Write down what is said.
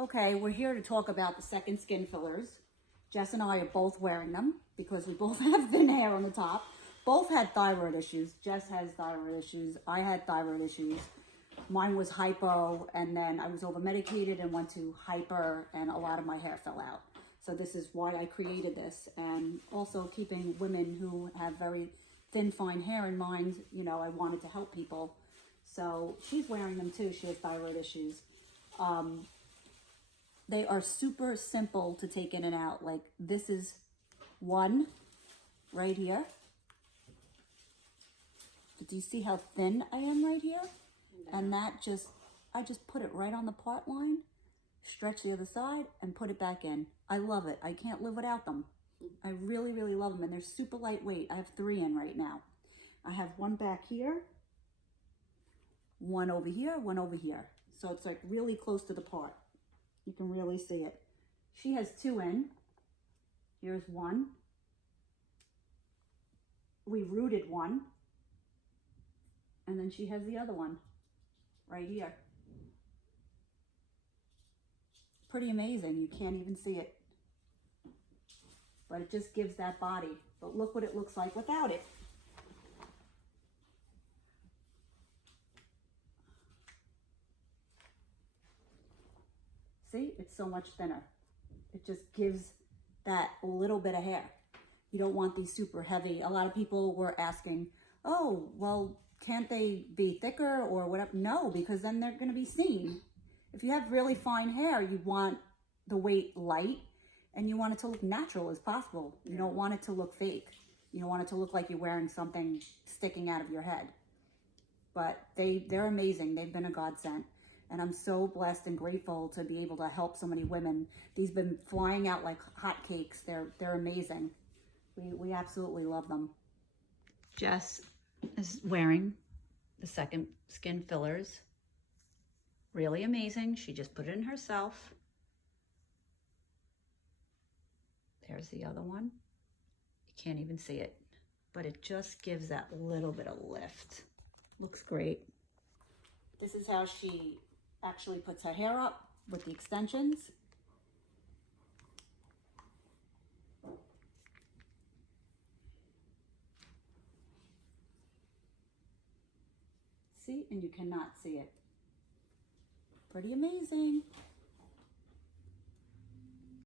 Okay, we're here to talk about the second skin fillers. Jess and I are both wearing them because we both have thin hair on the top. Both had thyroid issues. Jess has thyroid issues. I had thyroid issues. Mine was hypo, and then I was over-medicated and went to hyper, and a lot of my hair fell out. So this is why I created this, and also keeping women who have very thin, fine hair in mind. You know, I wanted to help people. So she's wearing them too. She has thyroid issues. They are super simple to take in and out. Like this is one right here. But do you see how thin I am right here? No. And that I just put it right on the part line, stretch the other side, and put it back in. I love it. I can't live without them. I really, really love them. And they're super lightweight. I have 3 in right now. I have one back here, one over here, one over here. So it's like really close to the part. You can really see it. She has 2 in. Here's one. We rooted one. And then she has the other one right here. Pretty amazing. You can't even see it. But it just gives that body. But look what it looks like without it. See, it's so much thinner. It just gives that little bit of hair. You don't want these super heavy. A lot of people were asking, oh, well, can't they be thicker or whatever? No, because then they're going to be seen. If you have really fine hair, you want the weight light and you want it to look natural as possible. You don't want it to look fake. You don't want it to look like you're wearing something sticking out of your head. But they're amazing. They've been a godsend. And I'm so blessed and grateful to be able to help so many women. These have been flying out like hotcakes. They're amazing. We absolutely love them. Jess is wearing the second skin fillers. Really amazing. She just put it in herself. There's the other one. You can't even see it, but it just gives that little bit of lift. Looks great. This is how she actually puts her hair up with the extensions. See, and you cannot see it. Pretty amazing.